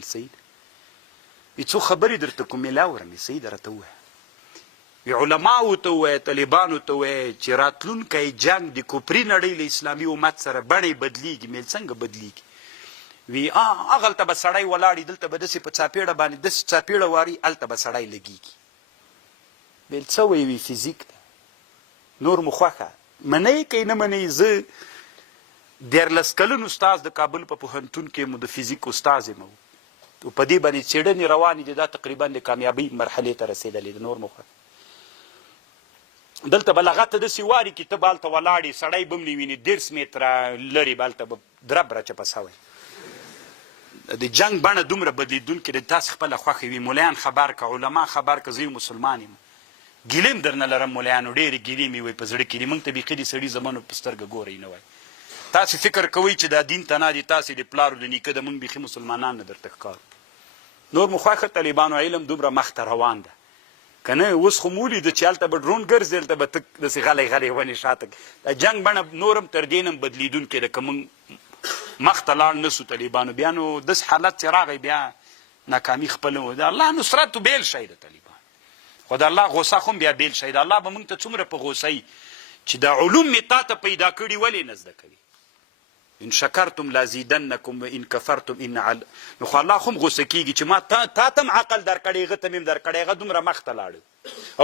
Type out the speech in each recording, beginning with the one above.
مې سید څو خبرې درته کوم مې لاورم سید راته ووایه علماو ته ووایه طالبانو ته ووایه چې راتلونکی جنګ د کفري نړۍ له اسلامي امت سره بڼې بدلیږي مې څنګه بدلیږي وی هغلته به سړی ولاړي دلته به داسې په څاپېړه باندې داسې څاپېړه واري هلته به سړی لګېږي ویل څه وی فزیک ده نور مو خوښه منئ که نه منئ زه 14 کلن استاز د کابل په پوهنتون کې مو د فزیک استاز یم او په دې باندې څېړنې روانې دي دا تقریبا د کامیابۍ مرحلې ته رسېدلې ده نور مو خوښه دلته به لغته داسې واري کې ته به هلته ولاړې سړی به م نه وینې 10 متره لرې به هلته به درب راچپه سوی د جنګ بڼه دومره بدلیدونکې ده تاسې خپله خوښه وي ملیان خبر که علما خبر که زه یو مسلمان یم ګیلې م درنه لرم ملیانو ډېرې ګیلې مې وایي په زړه کې دي موږ ته بیخي د سړي زمانو په سترګه ګورئ نه وایي تاسې فکر کوئ چې دا دین ته نه دي تاسې د پلارو د نیکه د موږ بیخي مسلمانان نه درته ښکارو نور مو خوښه طالبانو علم دومره مخته روان ده که نه اوس خو مو ولیده چې هلته به ډرون ګرځي هلته به ته داسې غلی غلی ونې شاته دا جنګ بڼه نور هم تر دې نه بدلیدونکې ده که موږ مخته لاړ نه سو طالبانو بیا نو داسې حالت چې راغی بیا ناکامي خپله د الله نصرت بیل شی د طالبان خو د الله غوسه خو هم بیا بیل شی د الله به موږ ته څومره په غوسه یي چې دا علوم مې تا ته پیدا کړي ولې نه زده کوي ان شکرتم لازیدنکم و ان کفرتم ان نو خو الله خو هم غوسه کېږي چې ما تا ته هم عقل درکړی هغه ته مې هم درکړی هغه دومره مخته لاړه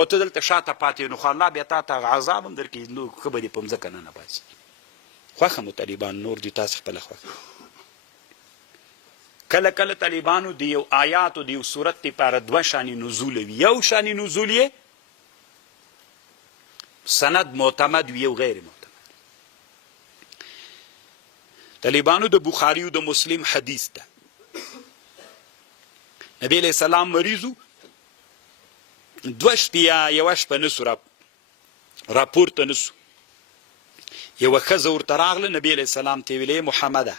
او ته دلته شاته پاتې نو خو الله بیا تا ته عذاب هم درکوي نو ښه به دې په مځکه نه باسي خوښه مو طالبان نور دي تاسې خپله خوښه کله کله طالبانو د یو آیاتو د یو صورت دپاره 2 شانې نزول وي یو شانې نزول یې سند معتمد وي یو غیر معتمد طالبانو د بخاري او د مسلم حدیث ده نبی علیه السلام مریضو 2 شپې یا 1 شپه نسو راپورته نسو یوه ښځه ورته راغله نبی علیه السلام ته یې ویلې محمده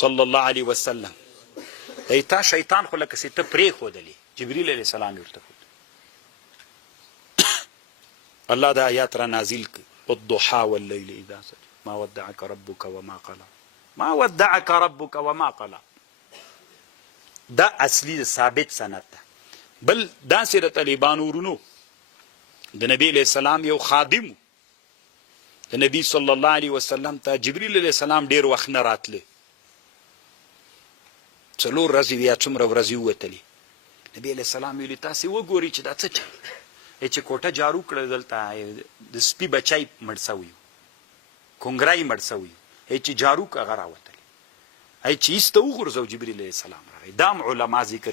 صلی الله علیه وسلم دی تا شیطان خو لکه سې ته پرېښودلې جبریل علیه السلام یې ورته ښود الله دا آیات را نازل کړ والضحى واللیل اذا سجى ما ودعك ربك وما قلى ما ودعك ربك وما قلى دا اصلي ثابت سند ده بل داسې د طالبانو ورونو د نبی علیه السلام یو خادم د نبی صلی الله علیه وسلم ته جبریل علیه السلام ډېر وخت نه راتله 4 ورځې یا څومره ورځې ووتلې نبی علیه السلام ویلي تاسې وګورئ چې دا څه چل چې کوټه جارو کړه دلته د سپي بچی مړ سوی کونګرای مړ سوی چې جارو که هغه راوتلی چې ایسته وغورځو جبریل علیه السلام راغی دا هم علما ذکر